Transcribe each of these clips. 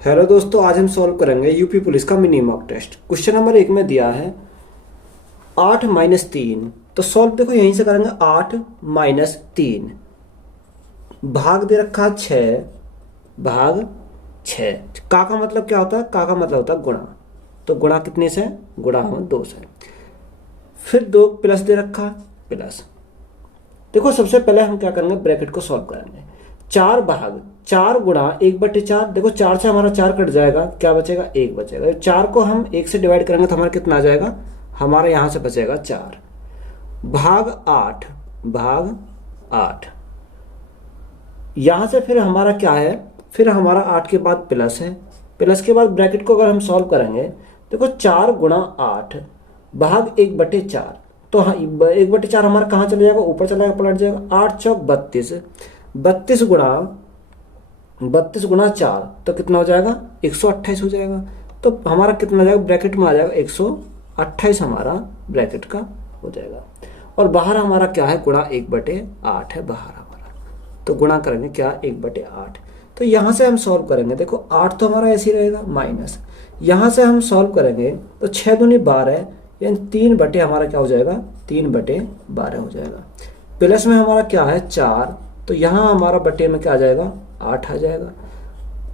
Hello दोस्तों, आज हम सॉल्व करेंगे यूपी पुलिस का mini mock test. Question number 1 में दिया है 8-3। तो सॉल्व देखो यहीं से करेंगे। 8-3 भाग दे रखा 6 भाग 6। का मतलब क्या होता है? का मतलब होता है गुणा। तो गुणा कितने से? गुणा हम 2 से। फिर 2 प्लस दे रखा प्लस। देखो सबसे पहले हम क्या करेंगे, ब्रैकेट को सॉल्व करेंगे। 4 भाग 4 गुणा 1/4। देखो 4 से हमारा 4 कट जाएगा, क्या बचेगा? 1 बचेगा। 4 को हम 1 से डिवाइड करेंगे तो हमारा कितना आ जाएगा? हमारा यहां से बचेगा 4 भाग 8 भाग 8। यहां से फिर हमारा क्या है? फिर हमारा 8 के बाद प्लस है। प्लस के बाद ब्रैकेट को अगर हम सॉल्व करेंगे, देखो 4 गुणा 8 भाग 1/4। तो हाँ, 1/4 हमारा कहाँ चले जाएगा? ऊपर चला जाएगा, पलट जाएगा। 8 चौक 32। 32 गुणा 4 तो कितना हो जाएगा? 128 हो जाएगा। तो हमारा कितना जाएगा? ब्रैकेट में आ जाएगा 128 हमारा ब्रैकेट का हो जाएगा। और बाहर हमारा क्या है? गुणा 1/8 है बाहर हमारा। तो गुणा करेंगे क्या? 1/8। तो यहां से हम सॉल्व करेंगे। देखो 8 तो हमारा ऐसे ही रहेगा माइनस। यहां से हम सॉल्व करेंगे तो 6 दूनी 12, यानी 3 हमारा क्या हो जाएगा? 3/12 हो जाएगा। प्लस में हमारा क्या है? 4। तो यहाँ हमारा बटे में क्या आ जाएगा? 8 आ जाएगा।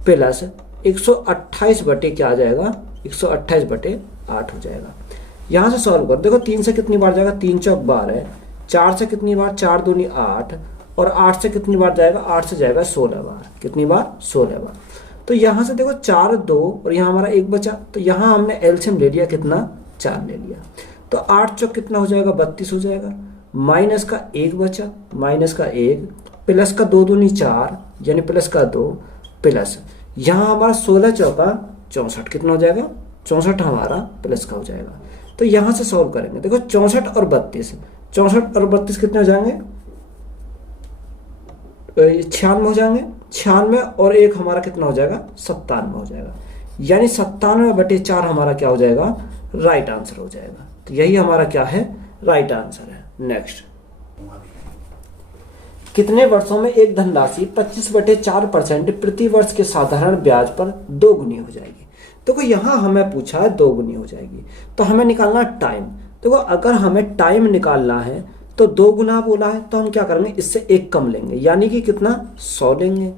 प्लस 128 बटे क्या आ जाएगा? 128/8 हो जाएगा। यहाँ से सॉल्व कर देखो 3 से कितनी बार जाएगा? 3 चौक 12। 4 से कितनी बार? 4 दूनी 8। और 8 से कितनी बार जाएगा? 8 से जाएगा 16 बार। कितनी बार? 16 बार। तो यहाँ से देखो 4 2 और यहाँ हमारा 1 बचा। तो यहाँ हमने एलसीएम ले लिया, कितना? 4 ले लिया। तो 8 चौक कितना हो जाएगा? 32 हो जाएगा। माइनस का 1 बचा, माइनस का 1 प्लस का 2 दूनी 4, यानी प्लस का 2 प्लस यहाँ हमारा 16 चौका 64। कितना हो जाएगा? 64 हमारा प्लस का हो जाएगा। तो यहाँ से सॉल्व करेंगे। देखो 64 और 32, 64 और 32 कितने हो जाएंगे? 96 हो जाएंगे। 96 और 1 हमारा कितना हो जाएगा? 97 हो जाएगा। यानी 97/4 हमारा क्या हो जाएगा? राइट आंसर हो जाएगा। तो यही हमारा क्या है? राइट आंसर है। नेक्स्ट, कितने वर्षों में एक धनराशि 25/4% प्रति वर्ष के साधारण ब्याज पर 2 गुनी हो जाएगी? देखो यहां हमें पूछा है 2 गुनी हो जाएगी, तो हमें निकालना टाइम। देखो अगर हमें टाइम निकालना है तो 2 गुना बोला है, तो हम क्या करेंगे? इससे 1 कम लेंगे, यानी कि कितना? 100 लेंगे।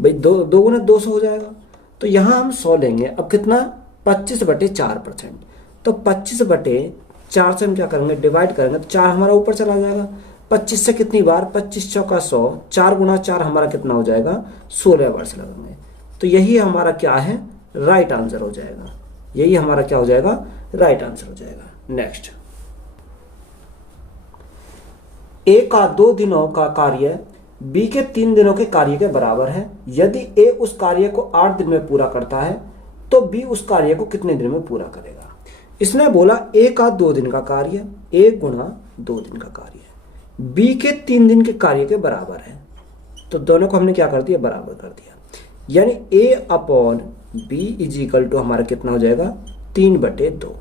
भाई 2 गुना 200 हो जाएगा। तो यहां हम 100 लेंगे। अब कितना? 25/4%। तो 25/4 से हम क्या करेंगे? डिवाइड करेंगे तो 4 हमारा ऊपर चला जाएगा। 25 से कितनी बार? 25 चौका 100। 4 गुना 4 हमारा कितना हो जाएगा? 16 वर्ष लगेंगे। तो यही हमारा क्या है? राइट आंसर हो जाएगा। यही हमारा क्या हो जाएगा? राइट आंसर हो जाएगा। नेक्स्ट, ए का 2 दिनों का कार्य बी के 3 दिनों के कार्य के बराबर है। यदि ए उस कार्य को 8 दिन में पूरा करता है तो बी उस कार्य को कितने दिन में पूरा करेगा? इसने बोला ए का 2 दिन का कार्य, ए गुणा 2 दिन का कार्य बी के 3 दिन के कार्य के बराबर है। तो दोनों को हमने क्या कर दिया? बराबर कर दिया। यानी a upon B is equal to हमारा कितना हो जाएगा? 3/2।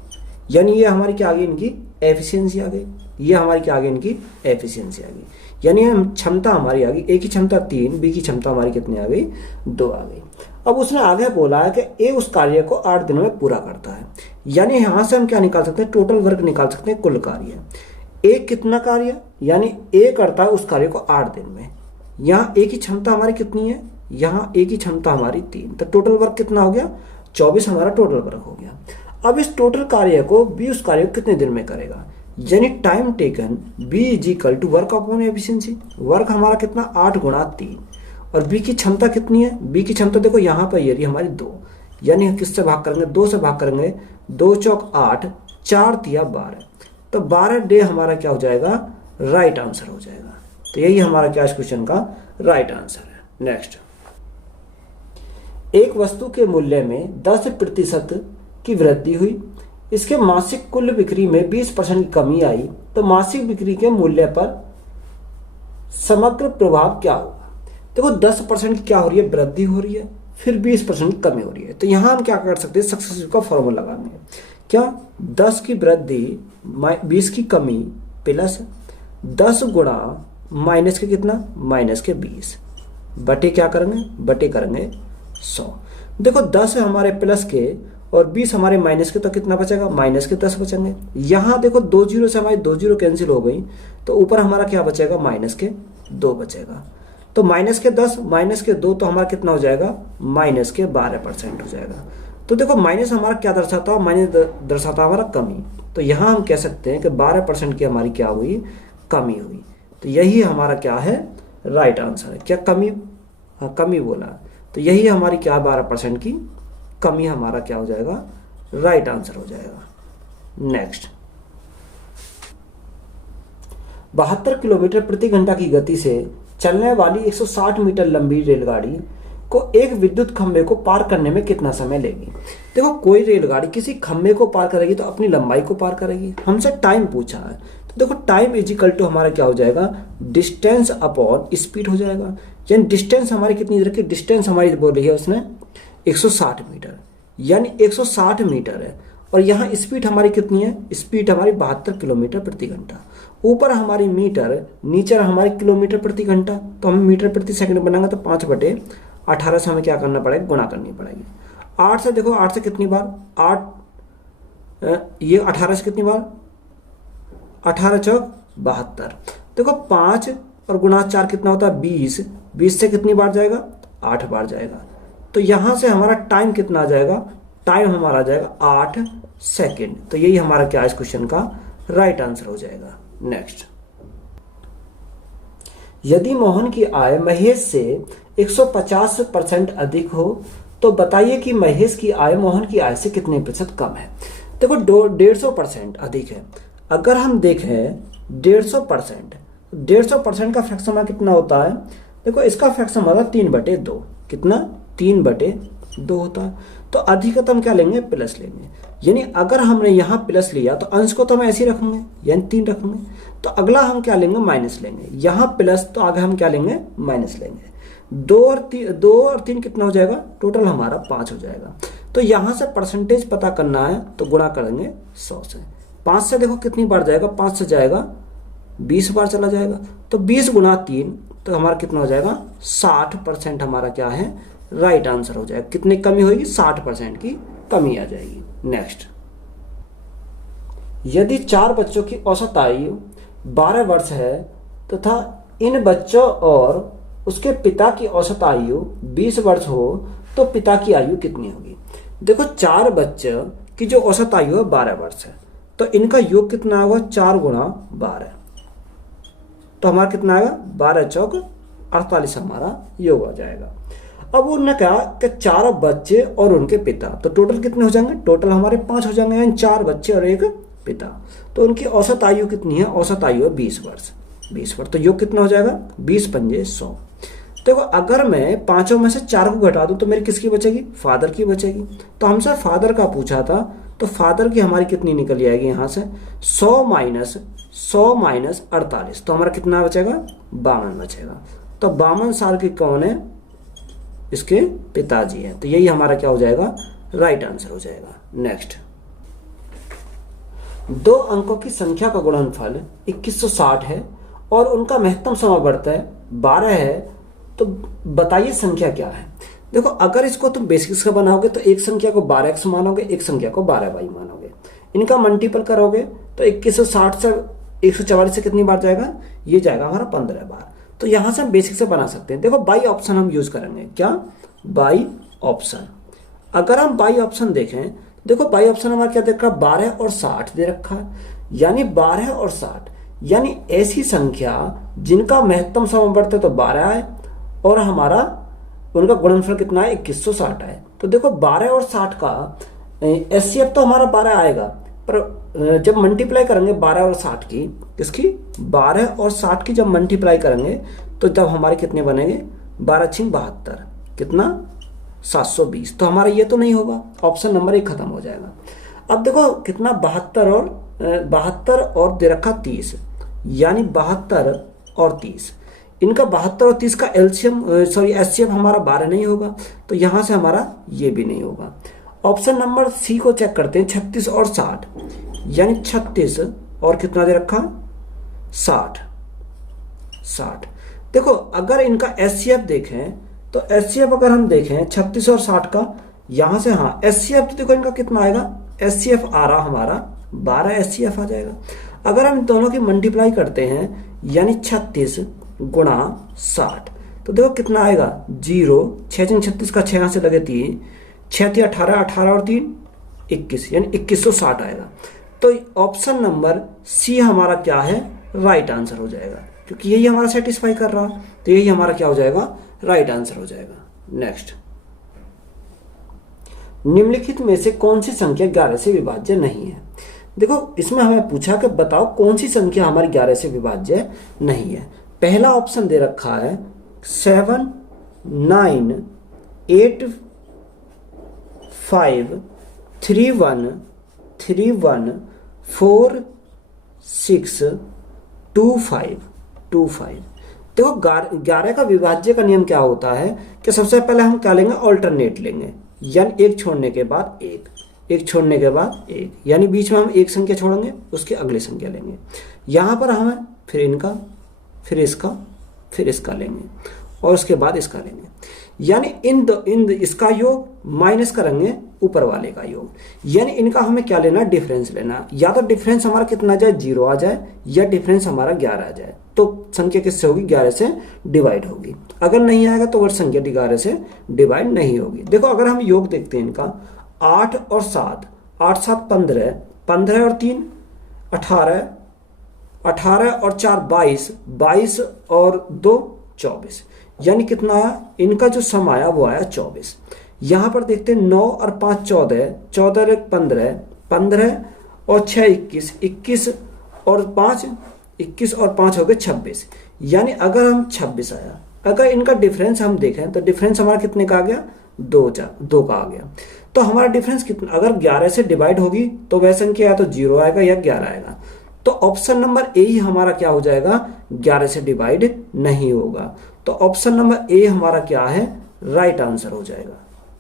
यानी ये हमारी क्या आ गई? इनकी एफिशिएंसी आ गई। ये हमारी क्या आ गई? इनकी एफिशिएंसी आ गई। यानी हम क्षमता हमारी आ गई। ए की क्षमता 3, बी की क्षमता हमारी कितनी आ गई? 2 आ गई। अब उसने आगे बोला है कि ए उस कार्य को 8 दिनों में पूरा करता है। यानी यहां से हम क्या निकाल सकते हैं? टोटल वर्क निकाल सकते हैं, कुल कार्य। ए कितना कार्य? यानी ए करता है उस कार्य को 8 दिन में। यहाँ ए की क्षमता हमारी कितनी है? यहाँ ए की क्षमता हमारी 3। तो टोटल वर्क कितना हो गया? 24 हमारा टोटल वर्क हो गया। अब इस टोटल कार्य को बी उस कार्य को कितने दिन में करेगा? यानी time taken B is equal to work upon efficiency. Work हमारा कितना? 8 गुणा 3। और बी की क्षमता कितनी है? बी की क्षमता देखो यहाँ पर ये रही हमारी 2। यानी किससे भाग करेंगे? 2 से भाग करेंगे। 2 चौक 8, 4 तिया 12। तो 12 डे हमारा क्या हो जाएगा? राइट आंसर हो जाएगा। तो यही हमारा क्या इस क्वेश्चन का राइट आंसर है। नेक्स्ट, एक वस्तु के मूल्य में 10% की वृद्धि हुई, इसके मासिक कुल बिक्री में 20% की कमी आई, तो मासिक बिक्री के मूल्य पर समग्र प्रभाव क्या होगा? देखो 10% की क्या हो रही है? वृद्धि हो रही है, फिर 20% की कमी हो रही है। तो यहां हम क्या कर सकते हैं? सक्सेसिव का फॉर्मूला लगाएंगे। क्या? 10 की वृद्धि 20 की कमी प्लस 10 गुणा माइनस के कितना? माइनस के 20 बटे क्या करेंगे? बटे करेंगे 100। देखो 10 है हमारे प्लस के और 20 हमारे माइनस के, तो कितना बचेगा, माइनस के 10 बचेंगे। यहाँ देखो 2 जीरो से हमारी 2 जीरो कैंसिल हो गई, तो ऊपर हमारा क्या बचेगा, माइनस के 2 बचेगा। तो माइनस के 10 माइनस के 2 तो हमारा कितना हो जाएगा, माइनस के 12% हो जाएगा। तो देखो माइनस हमारा क्या दर्शाता है, माइनस दर्शाता है हमारा कमी। तो यहाँ हम कह सकते हैं कि 12% की हमारी क्या हुई, कमी हुई। तो यही हमारा क्या है, राइट आंसर है। क्या कमी, हाँ कमी बोला, तो यही हमारी क्या 12% की कमी हमारा क्या हो जाएगा, राइट आंसर हो जाएगा। नेक्स्ट, 72 किलोमीटर प्रति घंटा की गति से चलने वाली 160 मीटर लंबी रेलगाड़ी को एक विद्युत खंभे को पार करने में कितना समय लेगी। देखो कोई रेलगाड़ी किसी खंभे को पार करेगी तो अपनी लंबाई को पार करेगी, हमसे टाइम पूछा है। तो देखो टाइम इज इक्वल टू हमारा क्या हो जाएगा, डिस्टेंस अपॉन स्पीड हो जाएगा। यानी डिस्टेंस हमारी कितनी रखी, डिस्टेंस हमारी बोल रही है उसने 160 मीटर, यानी 160 मीटर है। और यहाँ स्पीड हमारी कितनी है, स्पीड हमारी 72 किलोमीटर प्रति घंटा। ऊपर हमारी मीटर, नीचे हमारी किलोमीटर प्रति घंटा, तो हम मीटर प्रति सेकंड बनाएंगे तो 5/18 से हमें क्या करना पड़ेगा, गुणा करनी पड़ेगी। 8 से देखो, 8 से कितनी बार, 8 ये 18 से कितनी बार, 18 चौक 72। देखो 5 और गुणा 4 कितना होता है, 20। 20 से कितनी बार जाएगा, 8 बार जाएगा। तो यहां से हमारा टाइम कितना आ जाएगा, टाइम हमारा आ जाएगा 8 सेकेंड। तो यही हमारा क्या इस क्वेश्चन का राइट आंसर हो जाएगा। नेक्स्ट, यदि मोहन की आय महेश से 150% अधिक हो तो बताइए कि महेश की आय मोहन की आय से कितने प्रतिशत कम है। देखो 150% अधिक है। अगर हम देखें 150% का फ्रैक्शन कितना होता है, देखो इसका फ्रैक्शन हमारा 3/2, कितना 3/2 होता है। तो अधिकतम क्या लेंगे, प्लस लेंगे। यानी अगर हमने यहाँ प्लस लिया तो अंश को तो हम ऐसे ही रखेंगे, यानी 3 रखेंगे। तो अगला हम क्या लेंगे, माइनस लेंगे। यहाँ प्लस तो आगे हम क्या लेंगे, माइनस लेंगे। 2 और 3 कितना हो जाएगा, टोटल हमारा 5 हो जाएगा। तो यहाँ से परसेंटेज पता करना है तो गुणा करेंगे 100 से। 5 से देखो कितनी बार जाएगा, 5 से जाएगा 20 बार चला जाएगा। तो 20 गुणा 3 तो हमारा कितना हो जाएगा, 60% हमारा क्या है, राइट आंसर हो जाएगा। कितनी कमी होगी, 60% की कमी आ जाएगी। नेक्स्ट, यदि 4 बच्चों की औसत आयु 12 वर्ष है तथा इन बच्चों और उसके पिता की औसत आयु 20 वर्ष हो तो पिता की आयु कितनी होगी। देखो 4 बच्चों की जो औसत आयु है 12 वर्ष है, तो इनका योग कितना होगा, 4 गुणा 12, तो हमारा कितना आएगा, 12 चौक 48 हमारा योग हो जाएगा। अब उन्होंने कहा कि 4 बच्चे और उनके पिता, तो टोटल कितने हो जाएंगे, टोटल हमारे 5 हो जाएंगे, यानी 4 बच्चे और एक पिता। तो उनकी औसत आयु कितनी है, औसत आयु है 20 वर्ष। 20 वर्ष तो योग कितना हो जाएगा, 20 पंजे 100। देखो अगर मैं 5 में से 4 को घटा दूं तो मेरी किसकी बचेगी, फादर की बचेगी। तो हमसे फादर का पूछा था, तो फादर की हमारी कितनी निकल जाएगी यहाँ से, 100 माइनस 48, तो हमारा कितना बचेगा, 52 बचेगा। तो 52 साल के कौन है, इसके पिताजी हैं। तो यही हमारा क्या हो जाएगा, राइट आंसर हो जाएगा। नेक्स्ट, 2 अंकों की संख्या का गुणनफल 2160 है और उनका महत्तम समवर्त 12 है, तो बताइए संख्या क्या है। देखो अगर इसको तुम बेसिक्स का बनाओगे तो एक संख्या को 12x मानोगे, एक संख्या को 12y मानोगे। इनका मल्टीपल करोगे तो 2160 से 144 से कितनी बार जाएगा, ये जाएगा हमारा 15 बार। तो यहां से हम बेसिक से बना सकते हैं। देखो बाई ऑप्शन हम यूज करेंगे, क्या, बाई ऑप्शन। अगर हम बाई ऑप्शन देखें, देखो बाई ऑप्शन हमारा क्या दे रखा है, 12 और 60 दे रखा है, यानी 12 और 60, यानी ऐसी संख्या जिनका महत्तम समवर्त है तो 12 है और हमारा उनका गुणनफल कितना है, 2160 है। तो देखो 12 और 60 का एचसीएफ तो हमारा 12 आएगा, पर जब मल्टीप्लाई करेंगे 12 और 60 की, किसकी, 12 और 60 की जब मल्टीप्लाई करेंगे तो तब हमारे कितने बनेंगे, 12 छिंग 72, कितना 720। तो हमारा ये तो नहीं होगा, ऑप्शन नंबर 1 खत्म हो जाएगा। अब देखो कितना 72 और दे रखा 30, यानी 72 और 30, इनका 72 और 30 का एचसीएफ हमारा 12 नहीं होगा, तो यहां से हमारा ये भी नहीं होगा। ऑप्शन नंबर सी को चेक करते हैं, 36 और 60, यानी 36 और कितना दे रखा, 60। देखो अगर इनका एचसीएफ देखें तो एचसीएफ अगर हम देखें 36 और 60 का यहां से हाँ एचसीएफ तो देखो इनका कितना आएगा, एचसीएफ आ रहा हमारा 12 एचसीएफ आ जाएगा। अगर हम दोनों की मल्टीप्लाई करते हैं यानी 36 गुणा 60 तो देखो कितना आएगा 0, 6 36 का 6 से लगे 3, 6 18, 18 और 3 21 यानी 2160 आएगा। तो ऑप्शन नंबर सी हमारा क्या है, राइट आंसर हो जाएगा, क्योंकि यही हमारा सेटिस्फाई कर रहा, तो यही हमारा क्या हो जाएगा, राइट आंसर हो जाएगा। नेक्स्ट, निम्नलिखित में से कौन सी संख्या 11 से विभाज्य नहीं है। देखो इसमें हमें पूछा कि बताओ कौन सी संख्या हमारी 11 से विभाज्य नहीं है। पहला ऑप्शन दे रखा है 7 9 8 5 3 1 3 1 4 6 2 5 2 5। देखो 11 का विभाज्य का नियम क्या होता है कि सबसे पहले हम क्या लेंगे, ऑल्टरनेट लेंगे, यानी एक छोड़ने के बाद एक, एक छोड़ने के बाद एक, यानी बीच में हम एक संख्या छोड़ेंगे उसके अगले संख्या लेंगे। यहां पर हमें फिर इनका, फिर इसका, फिर इसका लेंगे और उसके बाद इसका लेंगे, यानी इन इसका योग माइनस करेंगे ऊपर वाले का योग, यानी इनका हमें क्या लेना, डिफरेंस लेना। या तो डिफरेंस हमारा कितना आ जाए, 0 आ जाए, या डिफरेंस हमारा 11 आ जाए, तो संख्या किससे होगी, 11 से डिवाइड होगी। अगर नहीं आएगा तो वह संख्या 11 से डिवाइड नहीं होगी। देखो अगर हम योग देखते हैं इनका 8 और 7, 8 7 15, 15 और 3 18, 18 और 4 22, 22 और 2 24, यानी कितना आया, इनका जो सम आया वो आया 24। यहां पर देखते हैं 9 और 5 14, 14 और 1 15, 15 और 6 21, 21 और 5 21 और 5 हो गए 26, यानी अगर हम 26 आया, अगर इनका डिफरेंस हम देखें तो डिफरेंस हमारा कितने का आ गया, 2 का आ गया। तो हमारा डिफरेंस कितना, अगर 11 से डिवाइड होगी तो वह संख्या या तो 0 आएगा या 11 आएगा, तो ऑप्शन नंबर ए ही हमारा क्या हो जाएगा, 11 से डिवाइड नहीं होगा। तो ऑप्शन नंबर ए हमारा क्या है, राइट आंसर हो जाएगा।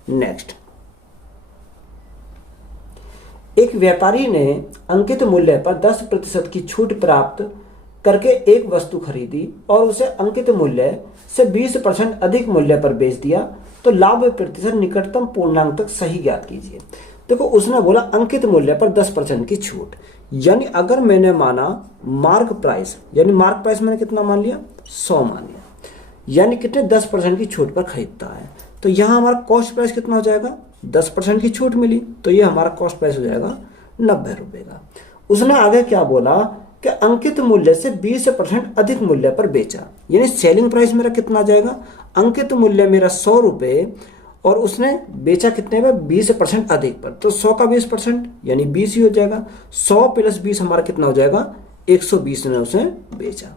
नेक्स्ट, एक व्यापारी ने अंकित मूल्य पर 10% की छूट प्राप्त करके एक वस्तु खरीदी और उसे अंकित मूल्य से 20% अधिक मूल्य पर बेच दिया, तो लाभ प्रतिशत निकटतम पूर्णांक तक सही ज्ञात कीजिए। देखो उसने बोला अंकित मूल्य पर 10% की छूट, यानी अगर मैंने माना मार्क प्राइस, यानी मार्क प्राइस मैंने कितना मान लिया, 100 मान लिया, यानी कितने 10% की छूट पर खरीदता है, तो यहां हमारा कॉस्ट प्राइस कितना हो जाएगा, 10% की छूट मिली, तो ये हमारा कॉस्ट प्राइस हो जाएगा 90 रुपए का। उसने आगे क्या बोला कि अंकित मूल्य से 20% अधिक मूल्य पर बेचा, यानी सेलिंग प्राइस मेरा कितना आ जाएगा, अंकित मूल्य मेरा 100 रुपए और उसने बेचा कितने पर, 20% अधिक पर, तो 100 का 20% यानी 20 ही हो जाएगा। 100 प्लस 20 हमारा कितना हो जाएगा, 120 ने उसे बेचा।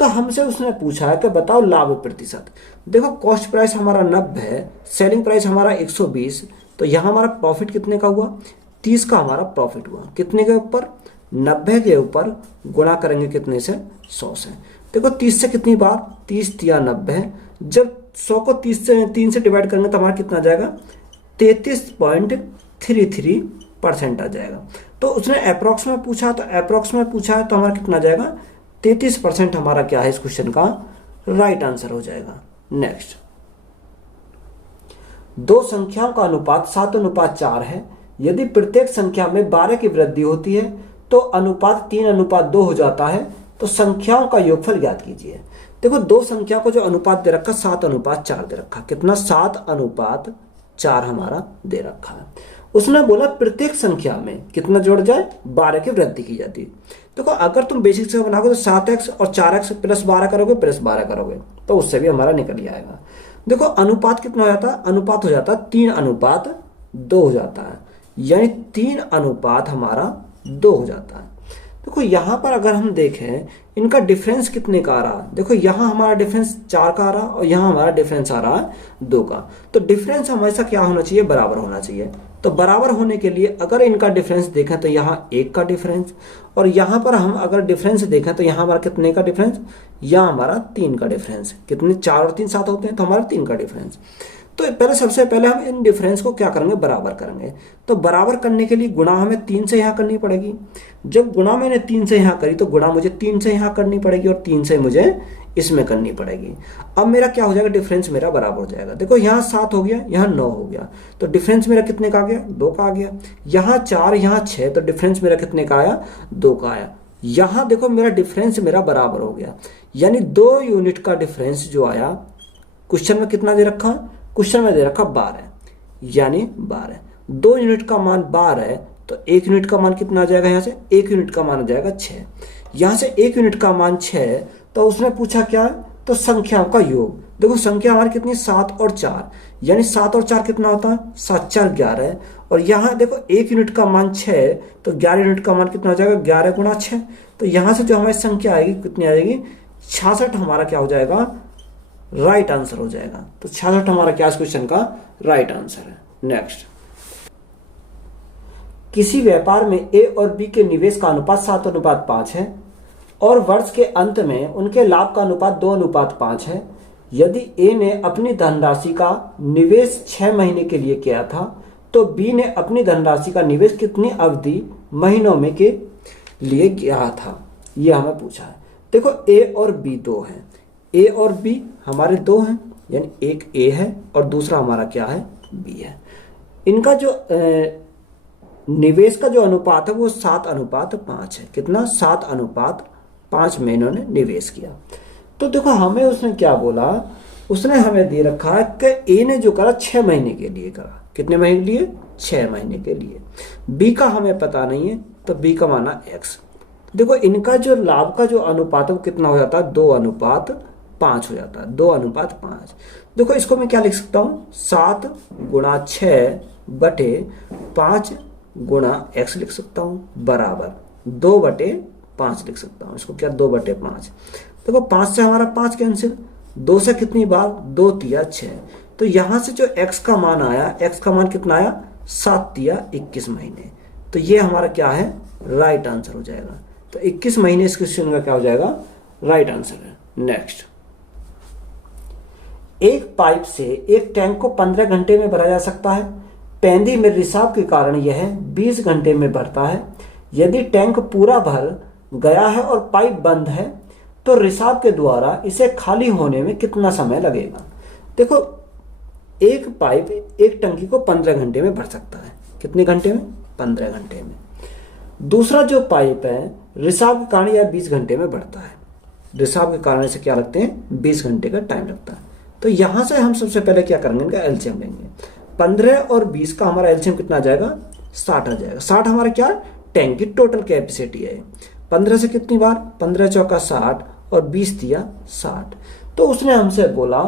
तो हमसे उसने पूछा है कि बताओ लाभ प्रतिशत। देखो कॉस्ट प्राइस हमारा 90 है, सेलिंग प्राइस हमारा 120, तो यहां हमारा प्रॉफिट कितने का हुआ, 30 का हमारा प्रॉफिट हुआ। कितने के ऊपर, 90 के ऊपर गुणा करेंगे कितने से, 100 से। देखो 30 से कितनी बार, 30 या 90, जब 100 को 30 से 3 से डिवाइड करेंगे तो हमारा कितना आ जाएगा, 33.33% आ जाएगा। तो उसने अप्रोक्स में पूछा, तो अप्रोक्स में पूछा है तो हमारा कितना आ जाएगा, 33% हमारा क्या है इस क्वेश्चन का राइट आंसर हो जाएगा। नेक्स्ट, दो संख्याओं का अनुपात 7:4 है। यदि प्रत्येक संख्या में 12 की वृद्धि होती है तो अनुपात 3:2 हो जाता है, तो संख्याओं का योगफल ज्ञात कीजिए। देखो दो संख्या को जो अनुपात दे रखा 7:4 दे रखा, कितना 7:4 हमारा दे रखा है। उसने बोला प्रत्येक संख्या में कितना जोड़ जाए, 12 की वृद्धि की जाती है। देखो अगर तुम बेसिक से बनाओगे तो 7x और 4x प्लस 12 करोगे, प्लस 12 करोगे तो उससे भी हमारा निकल ही आएगा। देखो अनुपात कितना हो जाता है, अनुपात हो जाता है 3:2 हो जाता है, यानी 3:2 हमारा 2 हो जाता है। देखो यहां पर अगर हम देखें इनका डिफरेंस कितने का आ रहा है, देखो यहां हमारा डिफरेंस 4 का आ रहा है और यहां हमारा डिफरेंस आ रहा है 2 का। तो डिफरेंस हमेशा क्या होना चाहिए, बराबर होना चाहिए। तो बराबर होने के लिए अगर इनका डिफरेंस देखें तो यहाँ 1 का डिफरेंस, और यहाँ पर हम अगर डिफरेंस देखें तो यहाँ हमारा कितने का डिफरेंस, यहाँ हमारा 3 का डिफरेंस। कितने, 4 और 3 7 होते हैं, तो हमारा 3 का डिफरेंस। तो पहले सबसे पहले हम इन डिफरेंस को क्या करेंगे, बराबर करेंगे। तो बराबर करने के लिए गुणा हमें 3 से यहाँ करनी पड़ेगी। जब गुणा मैंने 3 से यहाँ करी तो गुणा मुझे 3 से यहाँ करनी पड़ेगी और 3 से मुझे इसमें करनी पड़ेगी। अब मेरा क्या हो जाएगा, डिफरेंस मेरा बराबर हो जाएगा। देखो यहाँ 7 हो गया, यहाँ 9 हो गया, तो डिफरेंस मेरा कितने का आ गया, 2 का आ गया। यहाँ 4, यहाँ 6, तो डिफरेंस मेरा कितने का आया, 2 का आया। यहाँ देखो मेरा डिफरेंस मेरा बराबर हो गया, यानी 2 यूनिट का डिफरेंस जो आया। क्वेश्चन में कितना दे रखा, क्वेश्चन में दे रखा 12, यानी 12। 2 यूनिट का मान 12 है, तो 1 यूनिट का मान कितना आ जाएगा, यहाँ से 1 यूनिट का मान आ जाएगा 6। यहाँ से 1 यूनिट का मान 6, तो उसने पूछा क्या है, तो संख्याओं का योग। देखो संख्या हमारी कितनी, 7 और 4, यानी 7 और 4 कितना होता है, 7 4 11। और यहाँ देखो 1 यूनिट का मान 6, तो 11 यूनिट का मान कितना हो जाएगा, 11 गुणा 6। तो यहाँ से जो हमारी संख्या आएगी कितनी आएगी, 66 हमारा क्या हो जाएगा, राइट आंसर हो जाएगा। तो 66 हमारा क्या इस क्वेश्चन का राइट आंसर है। नेक्स्ट, किसी व्यापार में ए और बी के निवेश का अनुपात 7:5 है और वर्ष के अंत में उनके लाभ का अनुपात 2:5 है। यदि ए ने अपनी धनराशि का निवेश 6 महीने के लिए किया था, तो बी ने अपनी धनराशि का निवेश कितनी अवधि महीनों में के लिए किया था, यह हमें पूछा है। देखो ए और बी 2 हैं, ए और बी हमारे 2 हैं, यानी एक ए है और दूसरा हमारा क्या है, बी है। इनका जो निवेश का जो अनुपात है वो 7:5 है। कितना, 7:5 में इन्होंने निवेश किया। तो देखो हमें उसने क्या बोला, उसने हमें दे रखा है कि ए ने जो करा 6 महीने के लिए करा। कितने महीने के लिए, 6 महीने के लिए। बी का हमें पता नहीं है, तो बी का माना x। देखो इनका जो लाभ का जो अनुपात है वो कितना हो जाता है, 2:5 हो जाता है, 2:5। देखो इसको मैं क्या लिख सकता हूँ, 7 गुणा 6 बटे 5 गुणा x लिख सकता हूँ, बराबर 2/5 लिख सकता हूँ। इसको क्या, 2/5। देखो 5 से हमारा 5 कैंसिल, 2 से कितनी बार, 2 तिया 6। तो यहां से जो x का मान आया, x का मान कितना आया, 7 तिया 21 महीने। तो ये हमारा क्या है, राइट आंसर हो जाएगा। तो 21 महीने इस क्वेश्चन का क्या हो जाएगा, राइट आंसर है। नेक्स्ट, एक पाइप से एक टैंक को 15 घंटे में भरा जा सकता है। पेंदी में रिसाव के कारण यह 20 घंटे में भरता है। यदि टैंक पूरा भर गया है और पाइप बंद है, तो रिसाव के द्वारा इसे खाली होने में कितना समय लगेगा। देखो एक पाइप एक टंकी को 15 घंटे में भर सकता है। कितने घंटे में, 15 घंटे में। दूसरा जो पाइप है रिसाव के कारण यह 20 घंटे में भरता है। रिसाव के कारण इसे क्या लगते हैं, 20 घंटे का टाइम लगता है। तो यहां से हम सबसे पहले क्या करेंगे, इनका एलसीएम लेंगे। 15 और 20 का हमारा एलसीएम कितना आ जाएगा, 60 आ जाएगा। 60 हमारा क्या, टैंक की टोटल कैपेसिटी है। 15 से कितनी बार, 15 चौका 60 और 20 दिया 60। तो उसने हमसे बोला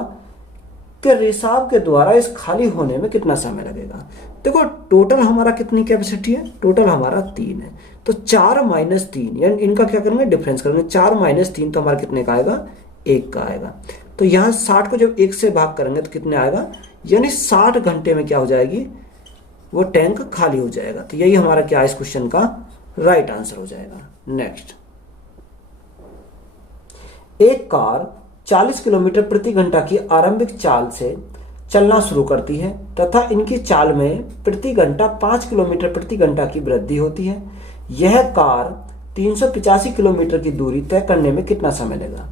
कि रिसाव के द्वारा इस खाली होने में कितना समय लगेगा। देखो टोटल हमारा कितनी कैपेसिटी है, टोटल हमारा 3 है। तो 4 - 3, यानी इनका क्या करेंगे, डिफरेंस करेंगे। 4 - 3 तो हमारा कितने का आएगा, 1 का आएगा। तो यहाँ 60 को जब 1 से भाग करेंगे तो कितने आएगा, यानी 60 घंटे में क्या हो जाएगी, वो टैंक खाली हो जाएगा। तो यही हमारा क्या है इस क्वेश्चन का राइट आंसर हो जाएगा। नेक्स्ट, एक कार 40 किलोमीटर प्रति घंटा की आरंभिक चाल से चलना शुरू करती है तथा इनकी चाल में प्रति घंटा 5 किलोमीटर प्रति घंटा की वृद्धि होती है। यह कार 385 किलोमीटर की दूरी तय करने में कितना समय लेगा।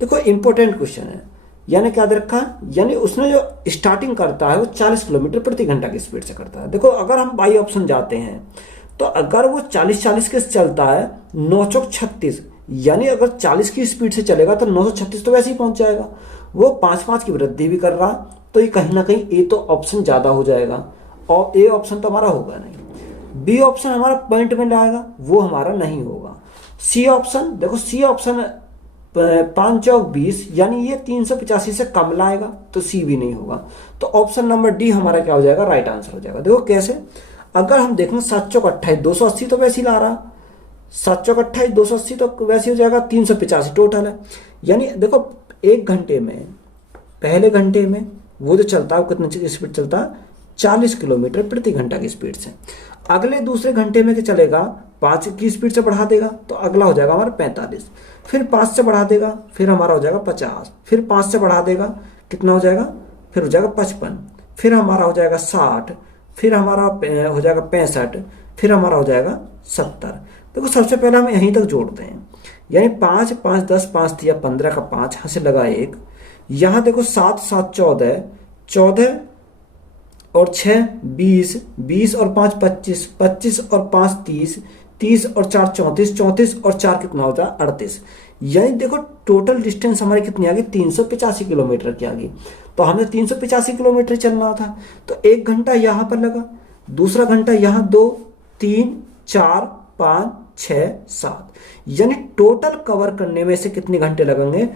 देखो इंपॉर्टेंट क्वेश्चन है, यानी क्या दे रखा है, यानी उसने जो स्टार्टिंग करता है वो 40 किलोमीटर प्रति घंटा की स्पीड से करता है। देखो अगर हम बाई ऑप्शन जाते हैं तो अगर वो 40 के चलता है 9 चौक 36, यानी अगर 40 की स्पीड से चलेगा तो 936 तो वैसे ही पहुंच जाएगा। वो 5 की वृद्धि भी कर रहा, तो ये कहीं ना कहीं ए तो ऑप्शन ज्यादा हो जाएगा और ए ऑप्शन तो हमारा होगा नहीं। बी ऑप्शन हमारा पॉइंट में लाएगा, वो हमारा नहीं होगा। सी ऑप्शन, देखो सी ऑप्शन 5 चौक 20, यानी ये 385 से कम लाएगा, तो सी भी नहीं होगा। तो ऑप्शन नंबर डी हमारा क्या हो जाएगा, राइट आंसर हो जाएगा। देखो कैसे, अगर हम देखें 7 चौक 28 280 तो वैसे ही ला रहा, 7 चौक 28 280 तो वैसे हो जाएगा, 385 टोटल है। यानी देखो एक घंटे में, पहले घंटे में वो जो चलता है वो कितने स्पीड चलता है, 40 किलोमीटर प्रति घंटा की स्पीड से। अगले दूसरे घंटे में क्या चलेगा, 5 की स्पीड से बढ़ा देगा, तो अगला हो जाएगा हमारा 45। फिर 5 से बढ़ा देगा, फिर हमारा हो जाएगा 50। फिर 5 से बढ़ा देगा, कितना हो जाएगा, फिर हो जाएगा 55। फिर हमारा हो जाएगा 60। फिर हमारा हो जाएगा 65। फिर हमारा हो जाएगा 70। देखो सबसे पहले हम यहीं तक जोड़ते हैं, यानी 5 5 10 5 दिया 15 का 5 यहाँ से लगा 1, यहाँ देखो 7 7 14 14 और 6 20 20 और 5 25 25 और 5 30 30 और 4 34 34 और 4 कितना होता है 38। यानी देखो टोटल डिस्टेंस हमारी कितनी आ गई 385 किलोमीटर की आ गई। तो हमें 385 किलोमीटर चलना था, तो 1 घंटा यहाँ पर लगा, दूसरा घंटा यहाँ 2 3 4 5 6 7, यानी टोटल कवर करने में से कितने घंटे लगेंगे,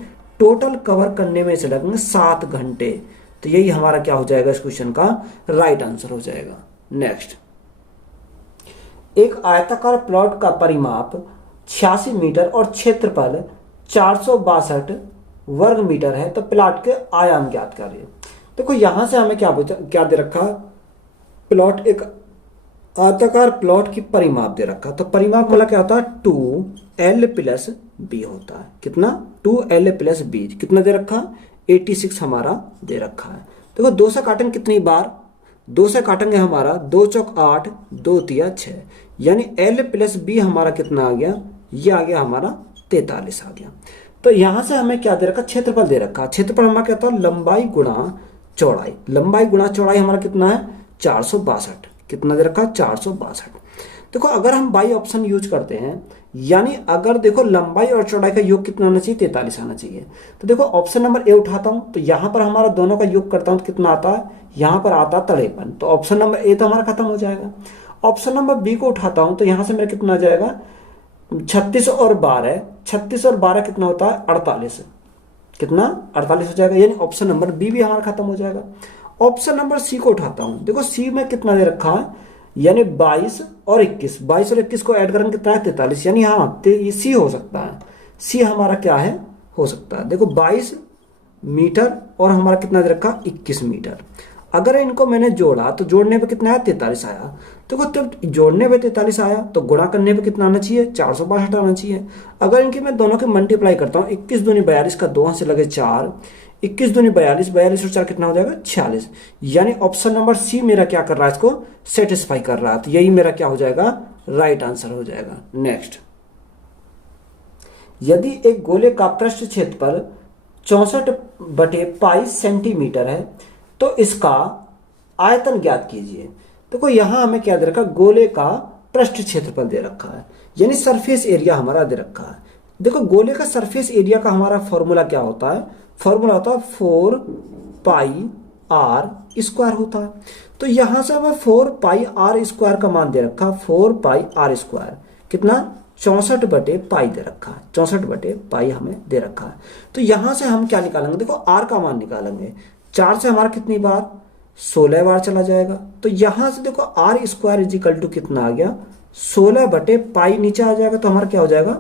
टोटल कवर करने में से लगेंगे 7 घंटे। तो यही हमारा क्या हो जाएगा इस क्वेश्चन का राइट आंसर हो जाएगा। नेक्स्ट, एक आयताकार प्लॉट का परिमाप 86 मीटर और क्षेत्रफल 462 वर्ग मीटर है, तो प्लॉट के आयाम ज्ञात करिए। देखो यहां से हमें क्या दे रखा, प्लॉट एक आयताकार प्लॉट की परिमाप दे रखा, तो परिमाप वाला क्या होता है 2l प्लस b होता है। कितना 2l प्लस b कितना दे रखा 86 हमारा दे रखा है। देखो 2 से काटेंगे कितनी बार, 2 से काटेंगे हमारा 2 चौक 8 2 तिया 6, यानी l प्लस b हमारा कितना आ गया, ये आ गया हमारा 43 आ गया। तो यहां से हमें क्या दे रखा क्षेत्रफल दे रखा, क्षेत्रफल हमारा क्या होता है लंबाई गुणा चौड़ाई, लंबाई गुणा चौड़ाई हमारा कितना है 462, कितना दे रखा 462। देखो अगर हम बाई ऑप्शन यूज करते हैं, यानी अगर देखो लंबाई और चौड़ाई का योग कितना आना चाहिए 43 आना चाहिए, तो देखो ऑप्शन नंबर ए उठाता हूं, तो यहां पर हमारा दोनों का योग करता हूं तो कितना आता है, यहां पर आता है 53, तो ऑप्शन नंबर ए तो हमारा खत्म हो जाएगा। ऑप्शन नंबर बी को उठाता हूं तो यहां से मेरा कितना आ जाएगा 36 और 12, 36 और 12 कितना होता है 48, कितना 48 हो जाएगा, यानी ऑप्शन नंबर बी भी हमारा खत्म हो जाएगा। ऑप्शन नंबर सी को उठाता हूं, देखो सी में कितना दे रखा है, यानी 22 और 21, 22 और 21 को ऐड करेंगे कितना है 43, यानी हाँ ये सी हो सकता है, सी हमारा क्या है हो सकता है। देखो 22 मीटर और हमारा कितना दे रखा 21 मीटर, अगर इनको मैंने जोड़ा तो जोड़ने पे कितना आया 43 आया। देखो तब जोड़ने पे 43 आया तो गुणा करने पे कितना आना चाहिए 462 आना चाहिए। अगर इनकी मैं दोनों के मल्टीप्लाई करता हूँ 21 दूनी 42 का 2 से लगे 4, 21 दूनी 42, 42 और 4 कितना हो जाएगा 46, यानी ऑप्शन नंबर सी मेरा क्या कर रहा है इसको सेटिस्फाई कर रहा है, तो यही मेरा क्या हो जाएगा राइट आंसर हो जाएगा। नेक्स्ट, यदि एक गोले का पृष्ठ क्षेत्रफल 64/पाई सेंटीमीटर है तो इसका आयतन ज्ञात कीजिए। देखो यहां हमें क्या दे रखा गोले का पृष्ठ क्षेत्रफल दे रखा है, यानी सरफेस एरिया हमारा दे रखा है। देखो गोले का सरफेस एरिया का हमारा फॉर्मूला क्या होता है, फॉर्मूला होता है 4 पाई आर स्क्वायर होता है। तो यहां से हमें 4 पाई आर स्क्वायर का मान दे रखा, 4 पाई आर स्क्वायर कितना 64/पाई दे रखा है, 64/पाई हमें दे रखा है। तो यहां से हम क्या निकालेंगे, देखो आर का मान निकालेंगे, 4 से हमारा कितनी बार 16 बार चला जाएगा, तो यहां से देखो आर स्क्वायर इजिकल टू कितना आ गया 16/पाई, नीचे आ जाएगा तो हमारा क्या हो जाएगा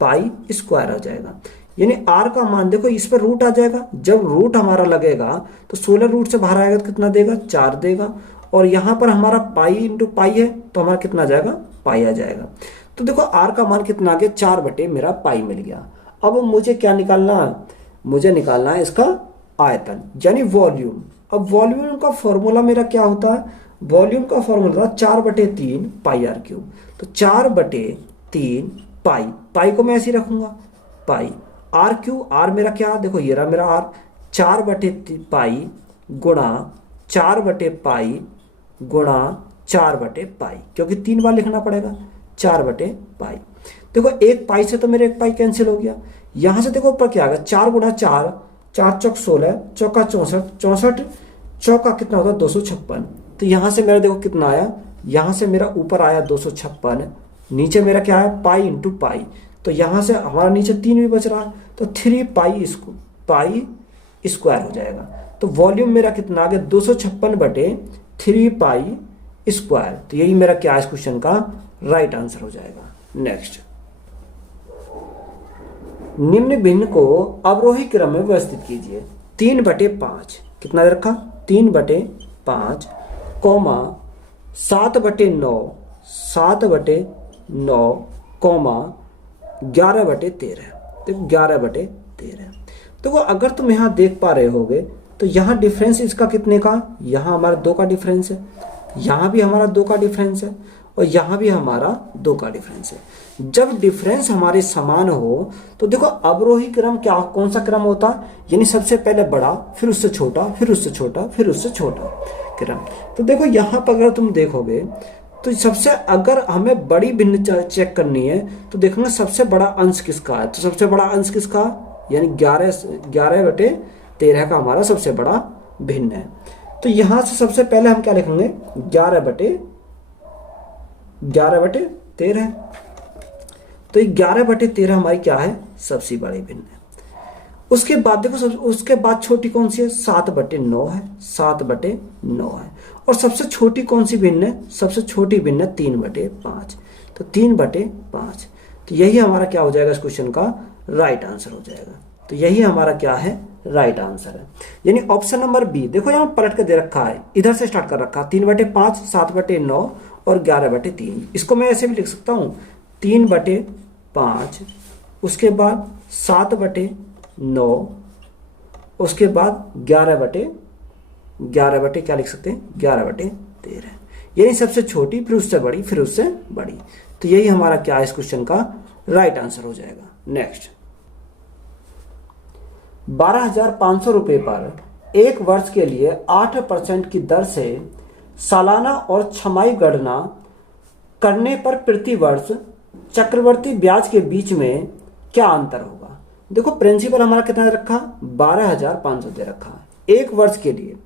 पाई स्क्वायर हो जाएगा, यानी आर का मान देखो इस पर रूट आ जाएगा, जब रूट हमारा लगेगा तो 16 रूट से बाहर आएगा तो कितना देगा 4 देगा, और यहां पर हमारा पाई इंटू पाई है तो हमारा कितना आ जाएगा पाई आ जाएगा। तो देखो आर का मान कितना आ गया 4 मेरा पाई मिल गया। अब मुझे क्या निकालना है, मुझे निकालना है इसका आयतन यानी वॉल्यूम। अब वॉल्यूम का फॉर्मूला मेरा क्या होता है, वॉल्यूम का फॉर्मूला 4/3 पाई आर क्यूब, तो 4/3 पाई, पाई को मैं ऐसे ही रखूंगा पाई आर क्यूब, आर मेरा क्या देखो ये रहा मेरा आर 4/पाई गुणा 4/पाई गुणा 4/पाई, क्योंकि 3 बार लिखना पड़ेगा 4/पाई। देखो एक पाई से तो मेरे एक पाई कैंसिल हो गया, यहां से देखो ऊपर क्या आ गया 4 गुणा 4, 4 चौक 16, चौका 64, 64 चौका कितना होता है 256, तो यहां से मेरा देखो कितना आया, यहां से मेरा ऊपर आया 256, नीचे मेरा क्या है पाई इंटू पाई, तो यहां से हमारा नीचे 3 भी बच रहा है, तो 3 पाई स्क्वायर हो जाएगा। तो वॉल्यूम मेरा कितना आ गया 256/3 पाई स्क्वायर, तो यही मेरा क्या है इस क्वेश्चन का राइट आंसर हो जाएगा। नेक्स्ट, निम्न भिन्न को अवरोही क्रम में व्यवस्थित कीजिए। 3/5 कितना रखा 3/5 कौमा 7/9, 7/9 कौमा 11/13, देखो 11/13। देखो अगर तुम यहां देख पा रहे होगे तो यहां डिफरेंस इसका कितने का, यहां हमारा 2 का डिफरेंस है, यहां भी हमारा 2 का डिफरेंस है, और यहाँ भी हमारा 2 का डिफरेंस है। जब डिफरेंस हमारे समान हो तो देखो अवरोही क्रम क्या, कौन सा क्रम होता है, यानी सबसे पहले बड़ा, फिर उससे छोटा, फिर उससे छोटा, फिर उससे छोटा क्रम। तो देखो यहाँ पर अगर तुम देखोगे तो सबसे, अगर हमें बड़ी भिन्न चेक करनी है तो देखोगे सबसे बड़ा अंश किसका है, तो सबसे बड़ा अंश किसका, यानी 11/13 का हमारा सबसे बड़ा भिन्न है। तो यहां से सबसे पहले हम क्या लिखेंगे, 11/13। तो 11/13 हमारी क्या है, सबसे बड़ी भिन्न है। उसके बाद देखो उसके बाद छोटी कौन सी है, 7/9 है, 7/9 है। और सबसे छोटी कौन सी भिन्न है, सबसे छोटी भिन्न है 3/5, तो 3/5। तो यही हमारा क्या हो जाएगा, इस क्वेश्चन का राइट आंसर हो जाएगा। तो यही हमारा क्या है, राइट आंसर है। यानी ऑप्शन नंबर बी, देखो यहाँ पलट के दे रखा है, इधर से स्टार्ट कर रखा है, 3/5, 7/9 और 11/3। इसको मैं ऐसे भी लिख सकता हूँ, 3/5, उसके बाद 7/9, उसके बाद 11 क्या लिख सकते हैं, 11/13। यानी सबसे छोटी, फिर उससे बड़ी, फिर उससे बड़ी। तो यही हमारा क्या है, इस क्वेश्चन का राइट आंसर हो जाएगा। नेक्स्ट, 12,500 रुपये पर 1 वर्ष के लिए 8% की दर से सालाना और छमाही गणना करने पर प्रति वर्ष चक्रवर्ती ब्याज के बीच में क्या अंतर होगा। देखो प्रिंसिपल हमारा कितना दे रखा, 12,500 दे रखा है 1 वर्ष के लिए,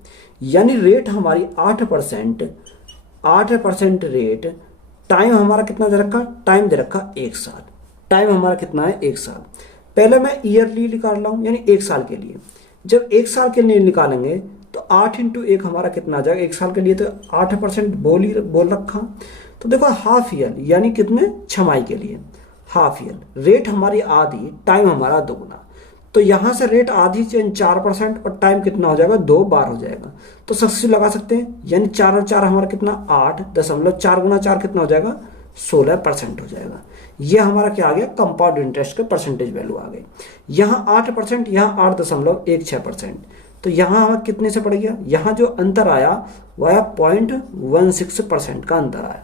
यानी रेट हमारी 8% रेट। टाइम हमारा कितना दे रखा, टाइम दे रखा 1 साल। टाइम हमारा कितना है, 1 साल। पहले मैं ईयरली निकाल रहा हूं, यानी 1 साल के लिए। जब 1 साल के लिए निकालेंगे तो 8 × 1 हमारा कितना आ जाएगा, 1 साल के लिए तो 8% बोल रखा। तो देखो हाफ ईयर, यानी कितने, छमाही के लिए हाफ ईयर। रेट हमारी आधी, टाइम हमारा दोगुना। तो यहां से रेट आधी 4% और टाइम कितना हो जाएगा, 2 बार हो जाएगा। तो सक्सेस लगा सकते हैं, यानी 4 और 4 हमारा कितना, 8.4 गुना 4 कितना हो जाएगा, 16% हो जाएगा। ये हमारा क्या आ गया, कंपाउंड इंटरेस्ट का परसेंटेज वैल्यू आ गई। यहाँ 8%, यहाँ 8.16%। तो यहाँ हमें कितने से पड़ गया, यहाँ जो अंतर आया वह 0.16% का अंतर आया।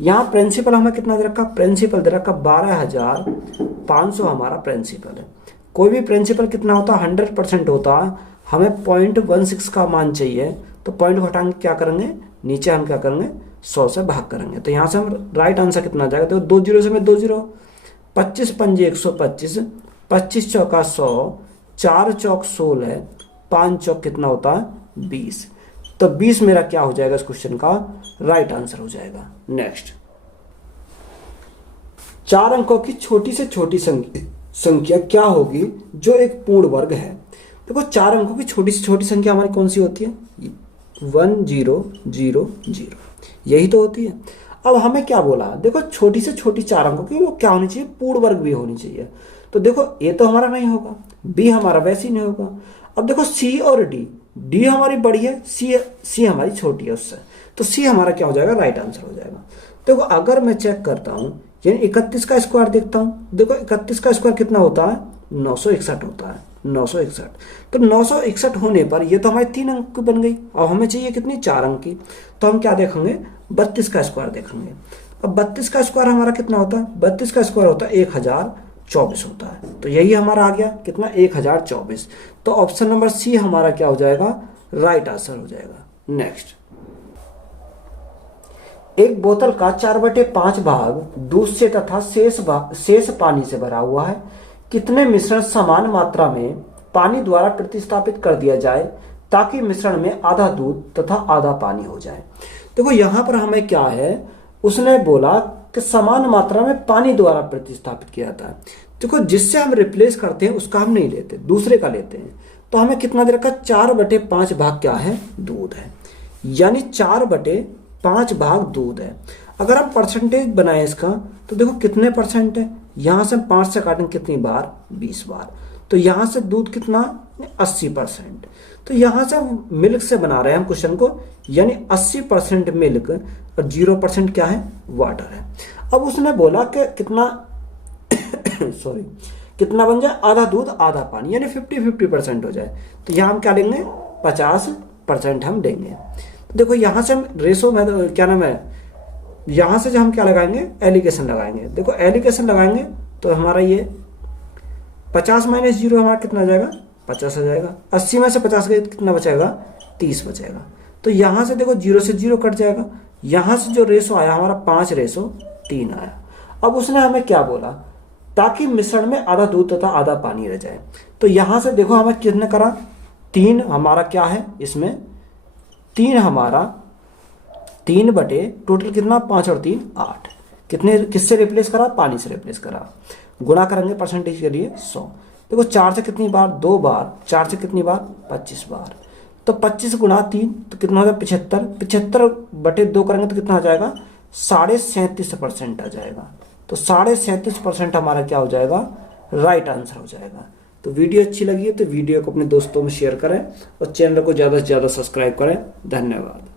यहाँ प्रिंसिपल हमें कितना दे रखा, प्रिंसिपल दे रखा 12,500 हमारा प्रिंसिपल है। कोई भी प्रिंसिपल कितना होता है, 100% होता है। हमें 0.16 का मान चाहिए, तो पॉइंट घटाएंगे, क्या करेंगे, नीचे हम क्या करेंगे, 100 से भाग करेंगे। तो यहाँ से हम राइट आंसर कितना आ जाएगा, तो 2 जीरो से मैं 2 जीरो, 25 पंजे 125, 25 चौका 100, 4 चौक 16, 5 चौक कितना होता है, 20। तो 20 मेरा क्या हो जाएगा, इस क्वेश्चन का राइट आंसर हो जाएगा। नेक्स्ट, 4 अंकों की छोटी से छोटी संख्या क्या होगी जो एक पूर्ण वर्ग है। देखो 4 अंकों की छोटी से छोटी संख्या हमारी कौन सी होती है, 1 0 0 0, यही तो होती है। अब हमें क्या बोला, देखो छोटी से छोटी 4 अंकों की वो क्या होनी चाहिए, पूर्ण वर्ग भी होनी चाहिए। तो देखो ए तो हमारा नहीं होगा, बी हमारा वैसे ही नहीं होगा। अब देखो सी और डी हमारी बड़ी है, सी हमारी छोटी है उससे, तो सी हमारा क्या हो जाएगा, राइट आंसर हो जाएगा। देखो अगर मैं चेक करता हूं, यानी 31 का स्क्वायर देखता हूं, देखो 31 का स्क्वायर कितना होता है, 961 होता है, 961। तो 961 होने पर ये तो हमारी 3 अंक की बन गई, और हमें चाहिए कितनी, 4 अंक की। तो हम क्या देखेंगे, 32 का स्क्वायर देखेंगे। अब 32 का स्क्वायर हमारा कितना होता है, 32 का स्क्वायर होता है 1024 होता है। तो यही हमारा आ गया कितना, 1024। तो ऑप्शन नंबर सी हमारा क्या हो जाएगा, राइट आंसर हो जाएगा। नेक्स्ट, एक बोतल का 4/5 भाग दूध से तथा शेष पानी से भरा हुआ है। कितने मिश्रण समान मात्रा में पानी द्वारा प्रतिस्थापित कर दिया जाए ताकि मिश्रण में आधा दूध तथा आधा पानी हो जाए। देखो यहां पर हमें क्या है, उसने बोला कि समान मात्रा में पानी द्वारा प्रतिस्थापित किया जाता है। देखो जिससे हम रिप्लेस करते हैं उसका हम नहीं लेते, दूसरे का लेते हैं। तो हमें कितना दे रखा, 4/5 भाग क्या है, दूध है, यानी 4/5 भाग दूध है। अगर हम परसेंटेज बनाए इसका, तो देखो कितने परसेंट है, यहां से 5 से काटेंगे कितनी बार, 20 बार। तो यहां से दूध कितना, 80%। तो यहां से मिल्क से बना रहे हैं हम क्वेश्चन को, यानी 80% मिल्क और 0% क्या है, वाटर है। अब उसने बोला कि कितना सॉरी कितना बन जाए, आधा दूध आधा पानी, यानी 50-50% हो जाए। तो यहां हम क्या लेंगे, 50% हम देंगे। तो देखो यहां से हम रेशो में क्या नाम है, यहां से जो हम क्या लगाएंगे, एलिगेशन लगाएंगे। देखो एलिगेशन लगाएंगे तो हमारा ये 50 माइनस 0 हमारा कितना आ जाएगा, 50 आ जाएगा। 80 में से 50 गए कितना बचेगा, 30 बचेगा। तो यहां से देखो 0 से 0 कट जाएगा। यहां से जो रेशो आया हमारा 5:3 आया। अब उसने हमें क्या बोला, ताकि मिश्रण में आधा दूध तथा आधा पानी रह जाए। तो यहां से देखो हमें कितने करा, 3 हमारा क्या है इसमें, 3 हमारा 3 बटे टोटल कितना, 5 और 3 8। कितने, किससे रिप्लेस करा, पानी से रिप्लेस करा। गुणा करेंगे परसेंटेज के लिए 100। देखो 4 से कितनी बार, 2 बार, 4 से कितनी बार, 25 बार। तो 25 गुणा 3 तो कितना हो जाएगा, 75। 75 बटे 2 करेंगे तो कितना आ जाएगा, 37.5% आ जाएगा। तो 37.5% हमारा क्या हो जाएगा, राइट आंसर हो जाएगा। तो वीडियो अच्छी लगी है तो वीडियो को अपने दोस्तों में शेयर करें और चैनल को ज़्यादा से ज़्यादा सब्सक्राइब करें। धन्यवाद।